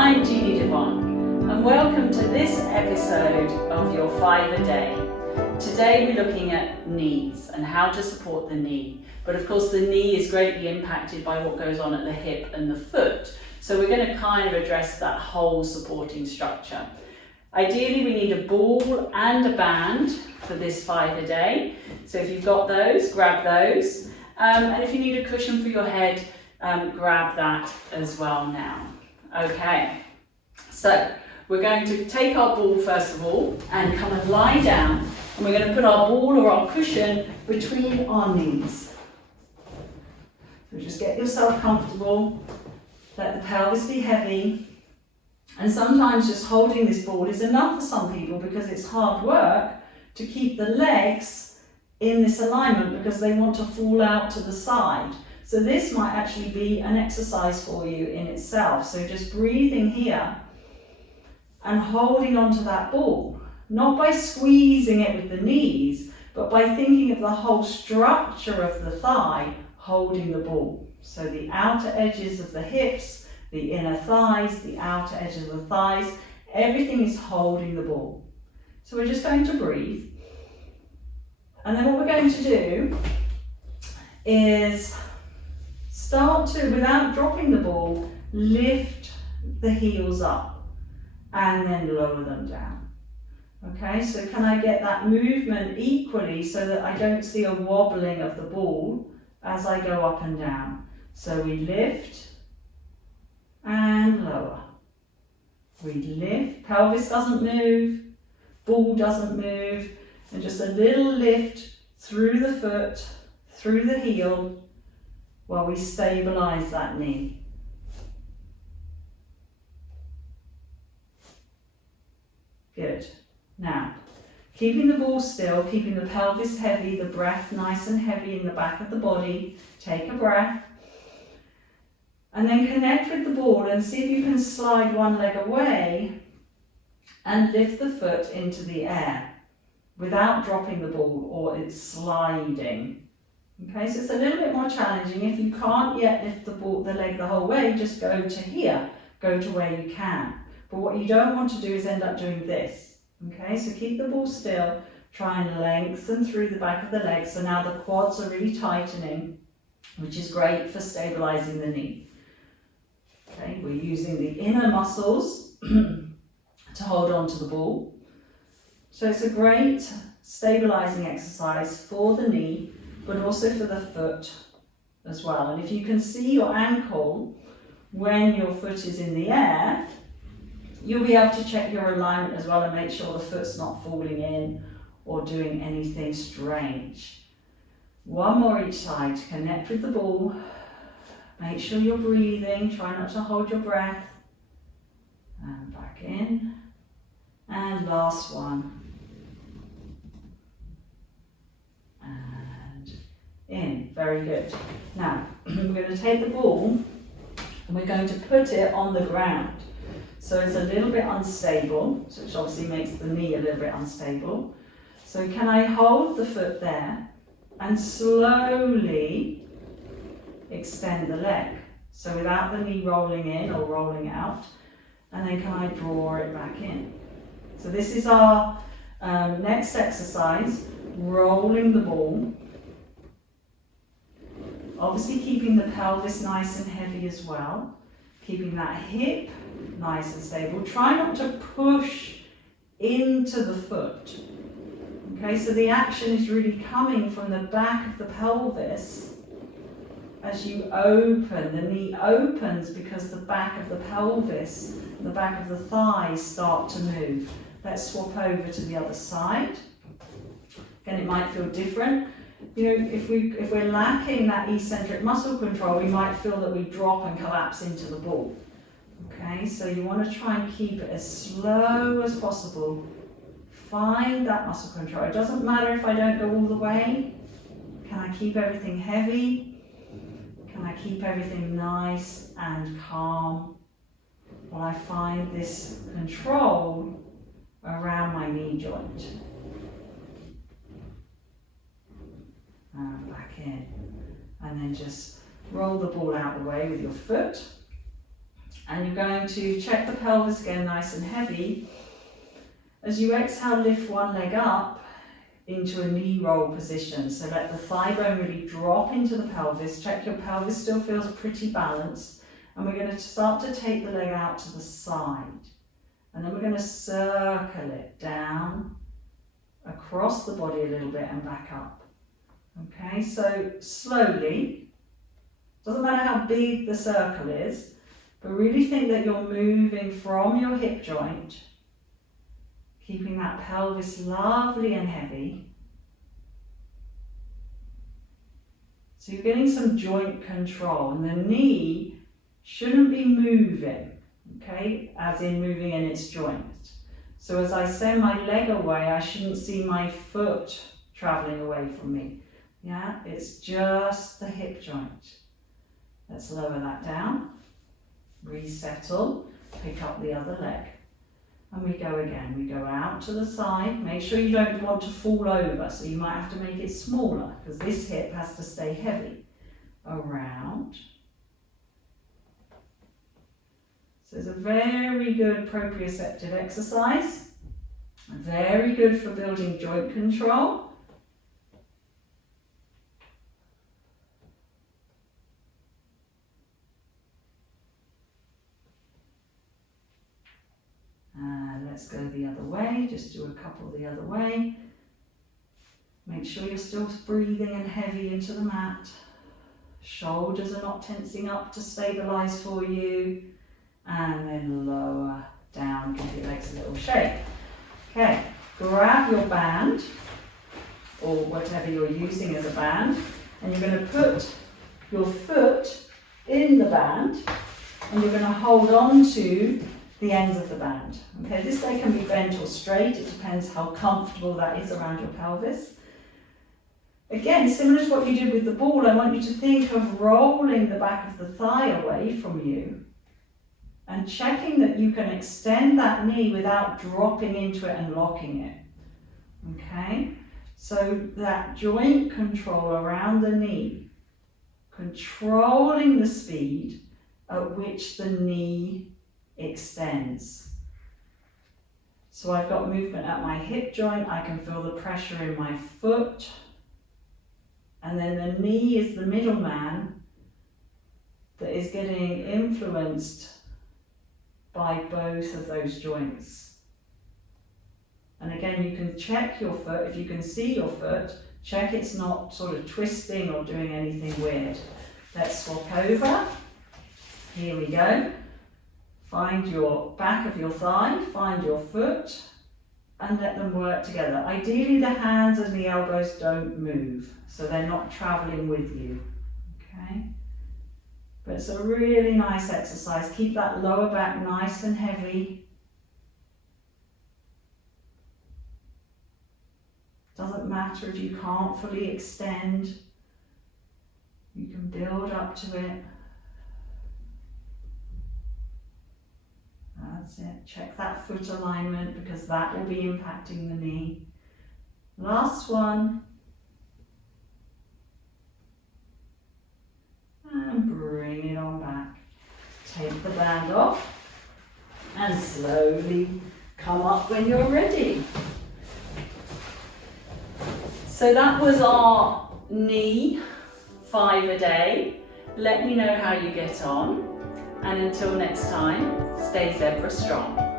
I'm Jeannie and welcome to this episode of Your 5-A-Day. Today we're looking at knees and how to support the knee. But of course the knee is greatly impacted by what goes on at the hip and the foot. So we're going to kind of address that whole supporting structure. Ideally we need a ball and a band for this 5-A-Day. So if you've got those, grab those. And if you need a cushion for your head, grab that as well now. Okay, so we're going to take our ball first of all and come and lie down, and we're going to put our ball or our cushion between our knees. So just get yourself comfortable, let the pelvis be heavy, and sometimes just holding this ball is enough for some people because it's hard work to keep the legs in this alignment because they want to fall out to the side. So this might actually be an exercise for you in itself. So just breathing here and holding onto that ball, not by squeezing it with the knees, but by thinking of the whole structure of the thigh holding the ball. So the outer edges of the hips, the inner thighs, the outer edges of the thighs, everything is holding the ball. So we're just going to breathe. And then what we're going to do is start to, without dropping the ball, lift the heels up and then lower them down. Okay, so can I get that movement equally so that I don't see a wobbling of the ball as I go up and down? So we lift and lower. We lift, pelvis doesn't move, ball doesn't move, and just a little lift through the foot, through the heel, while we stabilize that knee. Good. Now, keeping the ball still, keeping the pelvis heavy, the breath nice and heavy in the back of the body. Take a breath. And then connect with the ball and see if you can slide one leg away and lift the foot into the air without dropping the ball or it's sliding. Okay, so it's a little bit more challenging. If you can't yet lift the leg the whole way, just go to here, go to where you can. But what you don't want to do is end up doing this. Okay, so keep the ball still, try and lengthen through the back of the leg. So now the quads are really tightening, which is great for stabilizing the knee. Okay, we're using the inner muscles to hold on to the ball. So it's a great stabilizing exercise for the knee, but also for the foot as well. And if you can see your ankle when your foot is in the air, you'll be able to check your alignment as well and make sure the foot's not falling in or doing anything strange. One more each side. Connect with the ball. Make sure you're breathing. Try not to hold your breath. And back in. And last one. In. Very good. Now, we're going to take the ball and we're going to put it on the ground. So it's a little bit unstable, which obviously makes the knee a little bit unstable. So can I hold the foot there and slowly extend the leg? So without the knee rolling in or rolling out. And then can I draw it back in? So this is our next exercise, rolling the ball. Obviously keeping the pelvis nice and heavy as well. Keeping that hip nice and stable. Try not to push into the foot. Okay, so the action is really coming from the back of the pelvis as you open. The knee opens because the back of the pelvis, the back of the thighs start to move. Let's swap over to the other side. Again, it might feel different. You know, if we're lacking that eccentric muscle control, we might feel that we drop and collapse into the ball. Okay, so you want to try and keep it as slow as possible. Find that muscle control. It doesn't matter if I don't go all the way. Can I keep everything heavy? Can I keep everything nice and calm? While I find this control around my knee joint. And back in. And then just roll the ball out the way with your foot. And you're going to check the pelvis again, nice and heavy. As you exhale, lift one leg up into a knee roll position. So let the thigh bone really drop into the pelvis. Check your pelvis still feels pretty balanced. And we're going to start to take the leg out to the side. And then we're going to circle it down, across the body a little bit and back up. Okay, so slowly. Doesn't matter how big the circle is, but really think that you're moving from your hip joint, keeping that pelvis lovely and heavy. So you're getting some joint control, and the knee shouldn't be moving, okay, as in moving in its joint. So as I send my leg away, I shouldn't see my foot traveling away from me. Yeah, it's just the hip joint. Let's lower that down, resettle, pick up the other leg. And we go again, we go out to the side. Make sure you don't want to fall over, so you might have to make it smaller because this hip has to stay heavy. Around. So it's a very good proprioceptive exercise, very good for building joint control. Let's go the other way, just do a couple the other way. Make sure you're still breathing and heavy into the mat. Shoulders are not tensing up to stabilize for you. And then lower down, give your legs a little shake. Okay, grab your band, or whatever you're using as a band, and you're going to put your foot in the band, and you're going to hold on to the ends of the band. Okay, this leg can be bent or straight, it depends how comfortable that is around your pelvis. Again, similar to what you did with the ball, I want you to think of rolling the back of the thigh away from you and checking that you can extend that knee without dropping into it and locking it. Okay, so that joint control around the knee, controlling the speed at which the knee extends. So I've got movement at my hip joint, I can feel the pressure in my foot, and then the knee is the middleman that is getting influenced by both of those joints. And again, you can check your foot, if you can see your foot, check it's not sort of twisting or doing anything weird. Let's swap over. Here we go. Find your back of your thigh, find your foot, and let them work together. Ideally, the hands and the elbows don't move, so they're not traveling with you. Okay? But it's a really nice exercise. Keep that lower back nice and heavy. Doesn't matter if you can't fully extend. You can build up to it. That's it. Check that foot alignment because that will be impacting the knee. Last one. And bring it on back. Take the band off and slowly come up when you're ready. So that was our knee 5 a day. Let me know how you get on. And until next time, stay zebra strong.